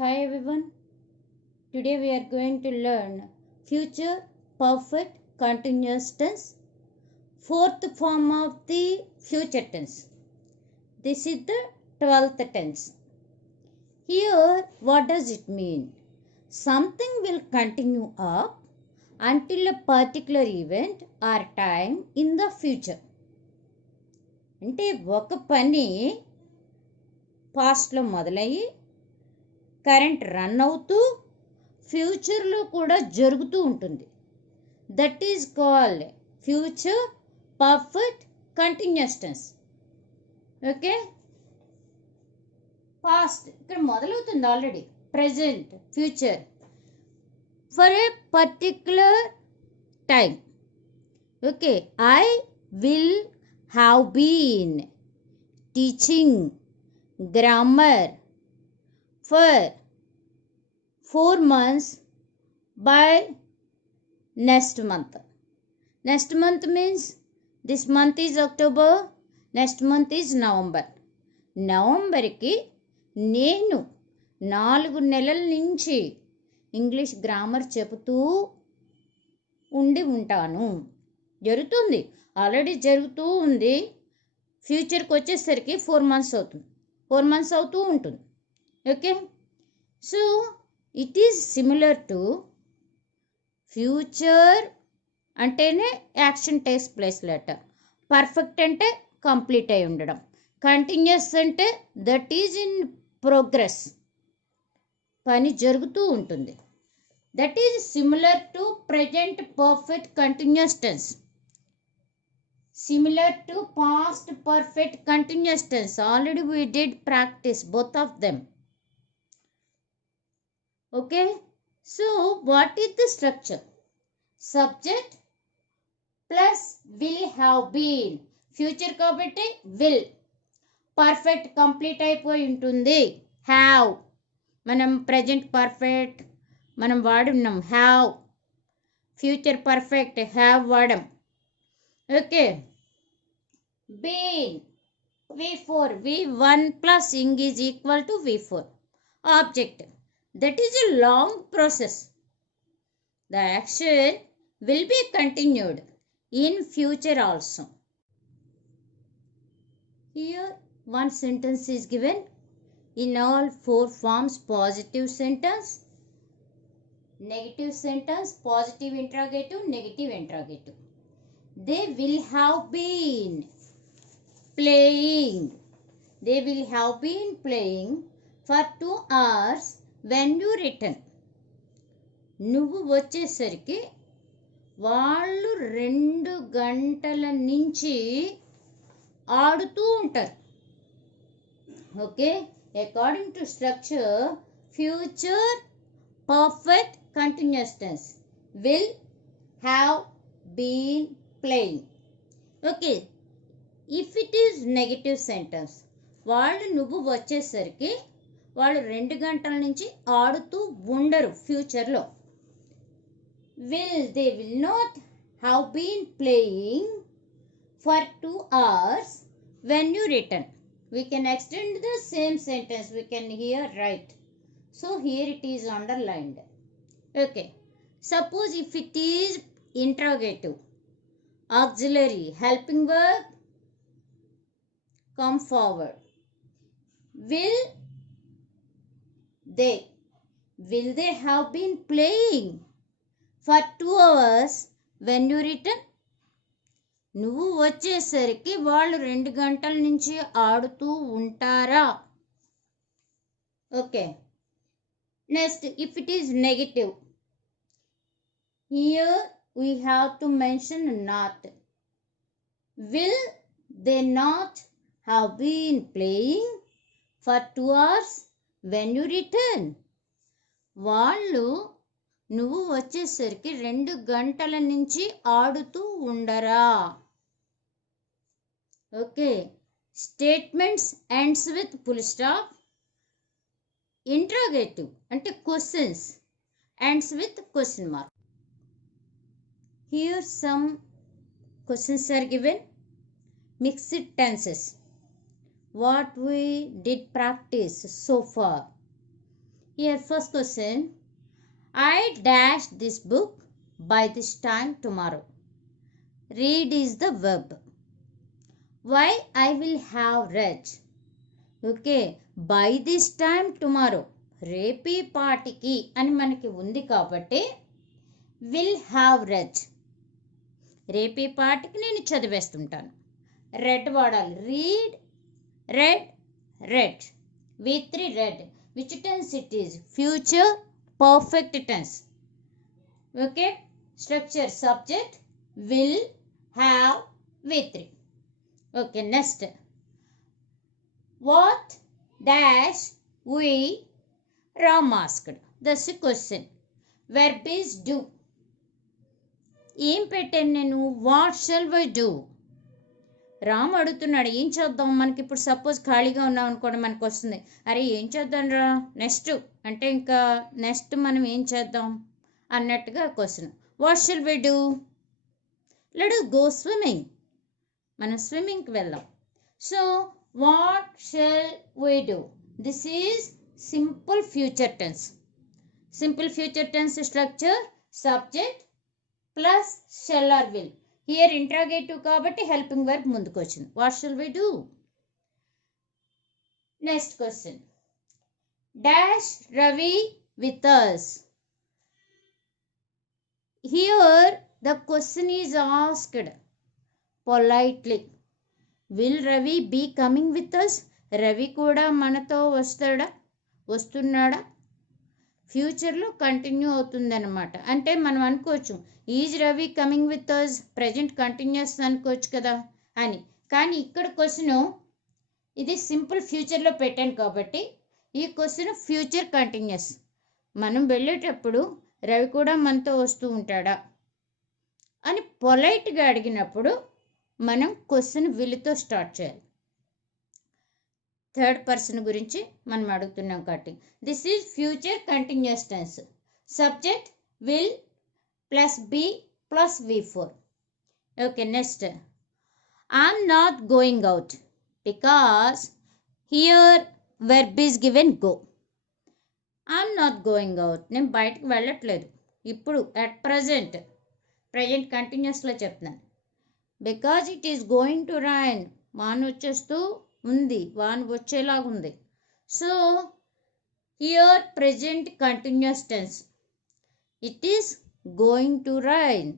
Hi everyone. Today we are going to learn future perfect continuous tense, fourth form of the future tense. This is the 12th tense. Here, what does it mean? Something will continue up until a particular event or time in the future. అంటే ఒక పని పాస్ట్లో మొదలయ్యి current run అవుతూ ఫ్యూచర్లో కూడా జరుగుతూ ఉంటుంది. That is called future perfect continuous tense. Okay, past ఇక్కడ మొదలవుతుంది already, present, future for a particular time. Okay, I will have been teaching grammar for 4 months by next month. Next month means this month is October, next month is November. నవంబర్కి నేను 4 నెలల నుంచి English grammar చెబుతూ ఉంటాను. జరుగుతుంది, ఆల్రెడీ జరుగుతూ ఉంది. ఫ్యూచర్కి వచ్చేసరికి 4 months అవుతుంది, 4 months అవుతూ ఉంటుంది. Okay, so it is similar to future అంటేనే action takes place later, perfect అంటే కంప్లీట్ అయి ఉండడం, కంటిన్యూస్ అంటే దట్ ఈజ్ ఇన్ ప్రోగ్రెస్, పని జరుగుతూ ఉంటుంది. That is similar to present perfect continuous tense, similar to past perfect continuous tense. Already we did practice both of them. Okay, so what is the structure? Subject plus will have been, future kabatti will, perfect complete అయిపోయి ఉంటుంది. have మనం present perfect మనం వాడున్నాం, have, future perfect have వాడం. Okay, been V4, V1 plus ing is equal to V4. Object, that is a long process. The action will be continued in future also. Here one sentence is given in all 4 forms: positive sentence, negative sentence, positive interrogative, negative interrogative. They will have been playing, they will have been playing for 2 hours when you return. నువ్వు వచ్చేసరికి వాళ్ళు 2 గంటల నుంచి ఆడుతూ ఉంటారు. Okay, according to structure future perfect continuous tense will have been playing. Okay, if it is negative sentence, వాళ్ళు నువ్వు వచ్చేసరికి వాళ్ళు 2 గంటల నుంచి ఆడుతూ ఉండరు ఫ్యూచర్లో. They will not have been playing for 2 hours when you return. We can extend the same sentence, we can here write. So here it is underlined. Okay, suppose if it is interrogative, auxiliary, helping verb, come forward. Will they have been playing for 2 hours when you return? నువ్వు వచ్చేసరికి వాళ్ళు 2 గంటల నుంచి ఆడుతూ ఉంటారా? Okay, next if it is negative, here we have to mention not. Will they not have been playing for 2 hours when you return? వాళ్ళు నువ్వు వచ్చేసరికి 2 గంటల నుంచి ఆడుతూ ఉండరా? Okay, statements ends with full stop. Interrogative అంటే questions, ends with question mark. Here some questions are given. Mixed tenses. What we did practice so far. Here first question. I dash this book by this time tomorrow. Read is the verb. Why I will have read. Okay. By this time tomorrow. రేపీ పాటికి అని మనకి ఉంది కాబట్టి will have read. రేపీ పాటికి నేను చదివేస్తుంటాను. రెడ్ వాడాలి. Read, red, red. V3 read. Which tense it is? Future perfect tense. Okay. Structure subject will have V3. Okay, next. What dash we? Ram asked. That's the question. Verb is do. ఏం పెట్టాను నేను? What shall we do? Ram అడుగుతున్నాడు ఏం చేద్దాం. మనకి ఇప్పుడు సపోజ్ ఖాళీగా ఉన్నాం అనుకోండి, మనకు వస్తుంది అరే ఏం చేద్దాం రా నెక్స్ట్ అంటే ఇంకా నెక్స్ట్ మనం ఏం చేద్దాం అన్నట్టుగా question. What shall we do? Let us go swimming. మనం స్విమ్మింగ్కి వెళ్దాం. So what shall we do? This is simple future tense. Simple future tense structure subject plus shall or will. Here interrogative కాబట్టి హెల్పింగ్ వర్బ్ ముందుకు వచ్చింది. What shall we do? Next question. Dash Ravi with us. Here the question is asked politely. Will Ravi be coming with us? Ravi కూడా మనతో వస్తున్నాడా? ఫ్యూచర్లో కంటిన్యూ అవుతుందన్నమాట. అంటే మనం అనుకోవచ్చు ఈజ్ Ravi coming with us, present continuous అనుకోవచ్చు కదా అని. కానీ ఇక్కడ క్వశ్చన్ ఇది సింపుల్ ఫ్యూచర్లో పెట్టాను కాబట్టి ఈ క్వశ్చన్ ఫ్యూచర్ కంటిన్యూస్. మనం వెళ్ళేటప్పుడు రవి కూడా మనతో వస్తూ ఉంటాడా అని పొలైట్గా అడిగినప్పుడు మనం క్వశ్చన్ విల్తో స్టార్ట్ చేయాలి. థర్డ్ పర్సన్ గురించి మనం అడుగుతున్నాం కాబట్టి this is future continuous tense. Subject will plus be plus V4. Okay, next. I'm not going out because here verb is given go. I'm not going out, నేను బయటకు వెళ్ళట్లేదు ఇప్పుడు అట్ ప్రజెంట్ కంటిన్యూస్లో చెప్తున్నాను. Because it is going to rain, వాన వచ్చేస్తూ ఉంది, వాన వచ్చేలాగుంది. So here present continuous tense. It is going to rain.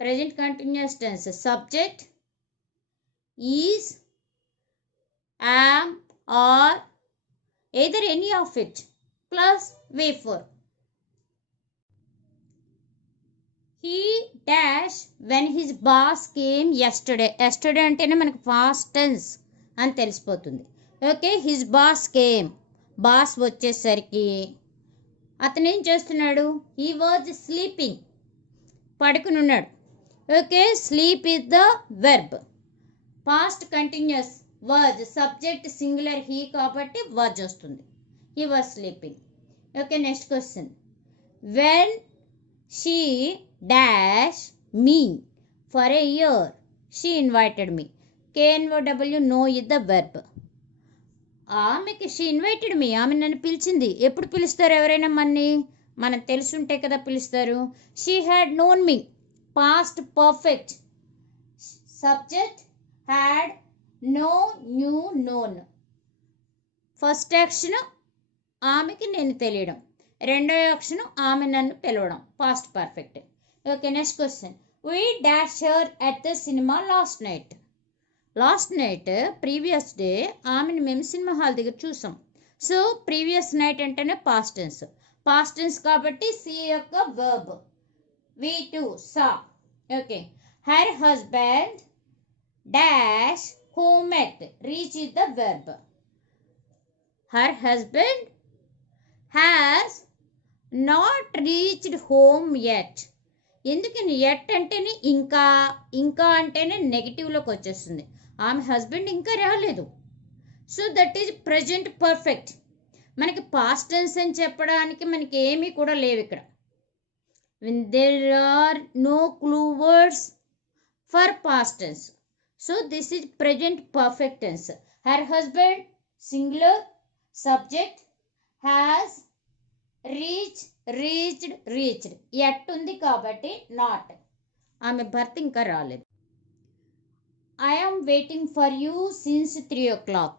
Present continuous tense subject is, am, or either any of it plus V4. He dash when his boss came yesterday. yesterday అంటేనే మనకు past tense అని తెలిసిపోతుంది. Okay, his boss came, boss వచ్చేసరికి అతను ఏం చేస్తున్నాడు? he was sleeping, పడుకుని ఉన్నాడు. Okay, sleep is the verb. past continuous was subject singular he కాబట్టి was వస్తుంది. he was sleeping. Okay, next question. when she dash me for a year, she invited me. KNOW no is the verb. ఆమెకి she invited me, ఆమె నన్ను పిలిచింది. ఎప్పుడు పిలుస్తారు ఎవరైనా మనని? మనం తెలుసుంటే కదా పిలుస్తారు. she had known me, past perfect. subject had, no, knew, known. First action ఆమెకి నేను తెలియడం, రెండో యాక్షన్ ఆమె నన్ను పిలవడం, past perfect. Okay, next question. we dash her at the cinema last night. Last night previous day ఆమెను మేము సినిమా హాల్ దగ్గర చూసాం. సో ప్రీవియస్ నైట్ అంటేనే పాస్ట్ టెన్స్ కాబట్టి సి యొక్క verb V2 saw. Okay, her husband dash home at, reach is the verb. her husband has not reached home yet. ఎందుకని yet అంటేనే ఇంకా అంటేనే నెగిటివ్లోకి వచ్చేస్తుంది. ఆమె హస్బెండ్ ఇంకా రాలేదు. So that is present perfect. మనకి పాస్ట్ టెన్స్ అని చెప్పడానికి మనకి ఏమీ కూడా లేవు ఇక్కడ. there are no clue words for past tense. So this is present perfect tense. her husband singular, subject has, reached yet ఉంది కాబట్టి నాట్. ఆమె భర్త ఇంకా రాలేదు. I am waiting for you since 3 o'clock.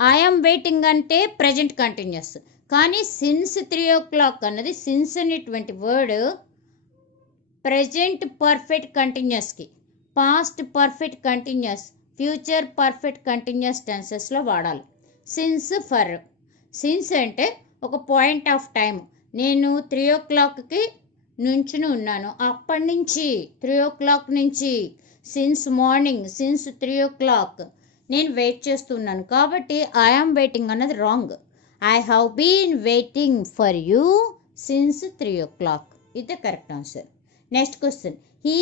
I am waiting అంటే present continuous, కానీ since 3 o'clock అన్నది since అనేటువంటి వర్డ్ ప్రజెంట్ పర్ఫెక్ట్ కంటిన్యూస్కి, past perfect continuous, future perfect continuous టెన్సెస్లో వాడాలి. Since for. సిన్స్ అంటే ఒక పాయింట్ ఆఫ్ టైం. నేను 3 o'clockకి నుంచుని ఉన్నాను, అప్పటి నుంచి 3 o'clock నుంచి, సిన్స్ మార్నింగ్, సిన్స్ 3 o'clock నేను వెయిట్ చేస్తున్నాను. కాబట్టి ఐ ఆమ్ వెయిటింగ్ అన్నది wrong. I have been waiting for you since 3 o'clock. ఇది correct answer. Next question. He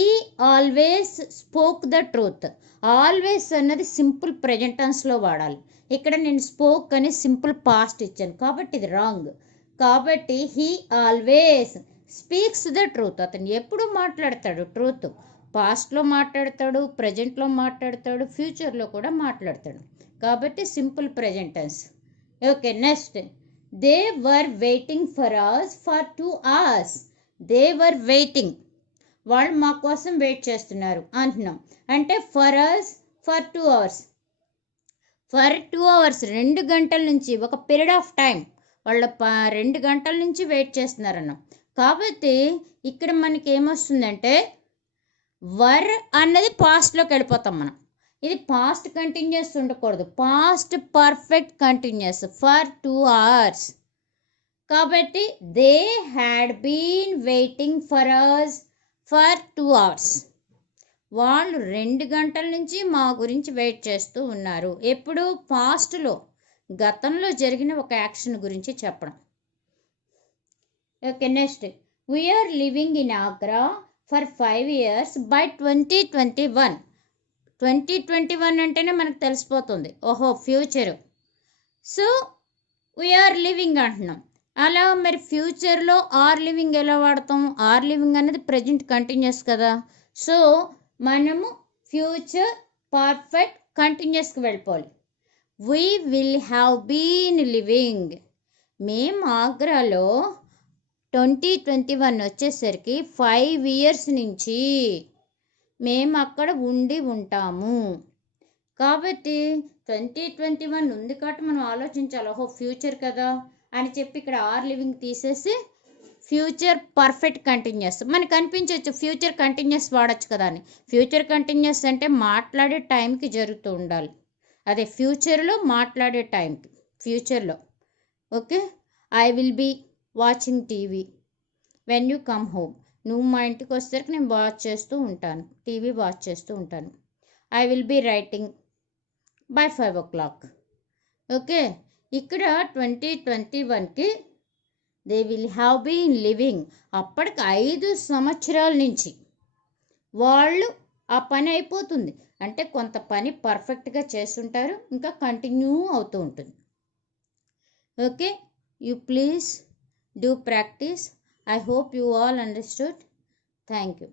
always spoke the truth. Always అన్నది సింపుల్ ప్రెజెంట్ టెన్స్లో వాడాలి. ఇక్కడ నేను స్పోక్ అని సింపుల్ పాస్ట్ ఇచ్చాను కాబట్టి ఇది రాంగ్. కాబట్టి he always speaks the truth. అతను ఎప్పుడు మాట్లాడతాడు ట్రూత్. పాస్ట్లో మాట్లాడతాడు, ప్రజెంట్లో మాట్లాడతాడు, ఫ్యూచర్లో కూడా మాట్లాడతాడు. కాబట్టి simple present tense. Okay, next. They were waiting for us for 2 hours. They were waiting, వాళ్ళు మా కోసం వెయిట్ చేస్తున్నారు అంటున్నాం. అంటే for us for 2 hours. For 2 hours 2 గంటల నుంచి, ఒక పీరియడ్ ఆఫ్ టైం వాళ్ళ 2 గంటల నుంచి వెయిట్ చేస్తున్నారన్నాం. కాబట్టి ఇక్కడ మనకి ఏమొస్తుందంటే వర్ అన్నది పాస్ట్లోకి వెళ్ళిపోతాం మనం. ఇది పాస్ట్ కంటిన్యూస్ ఉండకూడదు, past perfect continuous. For 2 hours. కాబట్టి they had been waiting for us for 2 hours. వాళ్ళు 2 గంటల నుంచి మా గురించి వెయిట్ చేస్తూ ఉన్నారు. ఎప్పుడు? పాస్ట్లో, గతంలో జరిగిన ఒక యాక్షన్ గురించి చెప్పడం. Okay, next. We are living in Agra for 5 years by 2021. 2021 అంటేనే మనకు తెలిసిపోతుంది, ఓహో ఫ్యూచరు. సో వీఆర్ లివింగ్ అంటున్నాం. అలా మరి ఫ్యూచర్లో ఆర్ లివింగ్ ఎలా వాడతాం? ఆర్ లివింగ్ అనేది ప్రజెంట్ కంటిన్యూస్ కదా. సో మనము ఫ్యూచర్ పర్ఫెక్ట్ కంటిన్యూస్కి వెళ్ళిపోవాలి. We will have been living. మేము ఆగ్రాలో 2021 వచ్చేసరికి 5 years నుంచి మేము అక్కడ ఉండి ఉంటాము. కాబట్టి 2021 ఉంది కాబట్టి మనం ఆలోచించాలి, ఓహో ఫ్యూచర్ కదా అని చెప్పి ఇక్కడ ఆర్ లివింగ్ తీసేసి ఫ్యూచర్ పర్ఫెక్ట్ కంటిన్యూస్. మనకు అనిపించవచ్చు ఫ్యూచర్ కంటిన్యూస్ వాడచ్చు కదా అని. ఫ్యూచర్ కంటిన్యూస్ అంటే మాట్లాడే టైంకి జరుగుతూ ఉండాలి. అదే ఫ్యూచర్లో మాట్లాడే టైంకి, ఫ్యూచర్లో. Okay, I will be watching TV when you come home. నువ్వు మా ఇంటికి వచ్చేసరికి నేను వాచ్ చేస్తూ ఉంటాను, టీవీ వాచ్ చేస్తూ ఉంటాను. I will be writing by 5 o'clock. Okay, ఇక్కడ 2021కి they will have been living. అప్పటికి 5 సంవత్సరాల నుంచి వాళ్ళు ఆ పని అయిపోతుంది. అంటే కొంత పని పర్ఫెక్ట్గా చేస్తుంటారు, ఇంకా కంటిన్యూ అవుతూ ఉంటుంది. Okay, you please do practice. I hope you all understood. Thank you.